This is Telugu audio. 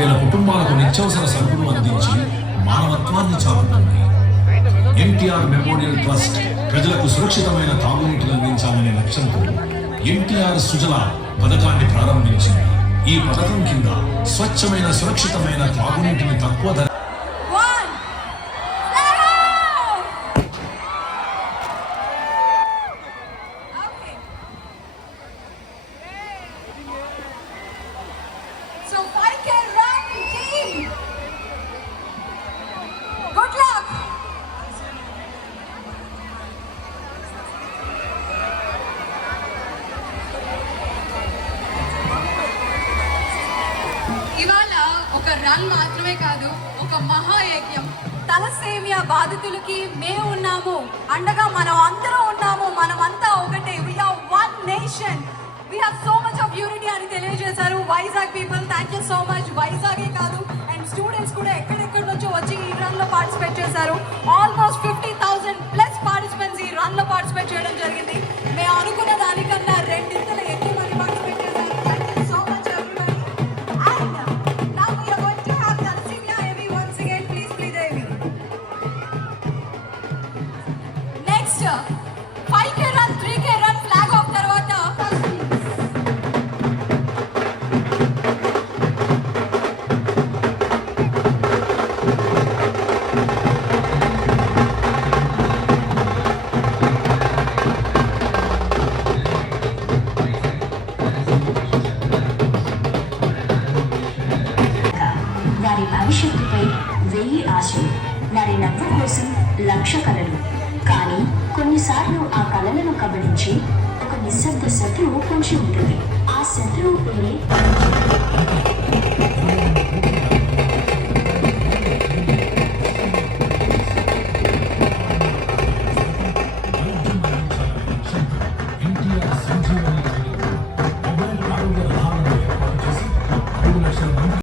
వేల కుటుంబాలకు నిత్యావసర సరుకులు అందించి మానవత్వాన్ని చాటుతుంది. ఎన్టీఆర్ మెమోరియల్ ట్రస్ట్ ప్రజలకు సురక్షితమైన తాగునీటిని అందించాలనే లక్ష్యంతో ఎన్టీఆర్ సుజల పథకాన్ని ప్రారంభించింది. ఈ పథకం కింద స్వచ్ఛమైన సురక్షితమైన తాగునీటిని తక్కువ ధర ఇవాళ ఒక రన్ మాత్రమే కాదు, ఒక మహాయజ్ఞం. తలసేమియా బాధితులకి మేము ఉన్నాము, అండగా మనం అందరం ఉన్నాము, మనమంతా ఒకటే. We are one nation, we have so much of unity అని తెలియజేశారు Vizag people. Thank you so much. వైజాగే కాదు, అండ్ స్టూడెంట్స్ కూడా ఎక్కడెక్కడి నుంచో వచ్చి ఈ రన్ లో పార్టిసిపేట్ చేశారు. ఆల్మోస్ట్ 50,000 ప్లస్ పార్టిసిపెంట్స్ ఈ రన్ లో పార్టిసిపేట్ చేయడం జరిగింది. మేము అనుకున్న దానికన్నా రెండింతలు ఎక్కువ మంది పార్టిసిపేట్ చేశారు. భవిష్యత్తుపై 1000 ఆశలు, వారి నవ్వు కోసం 1,00,000 కలలు. కానీ కొన్నిసార్లు ఆ కలలను కబళించి ఒక నిశ్శబ్ద శత్రువు పొంచి ఉంటుంది. ఆ శత్రువు పేరే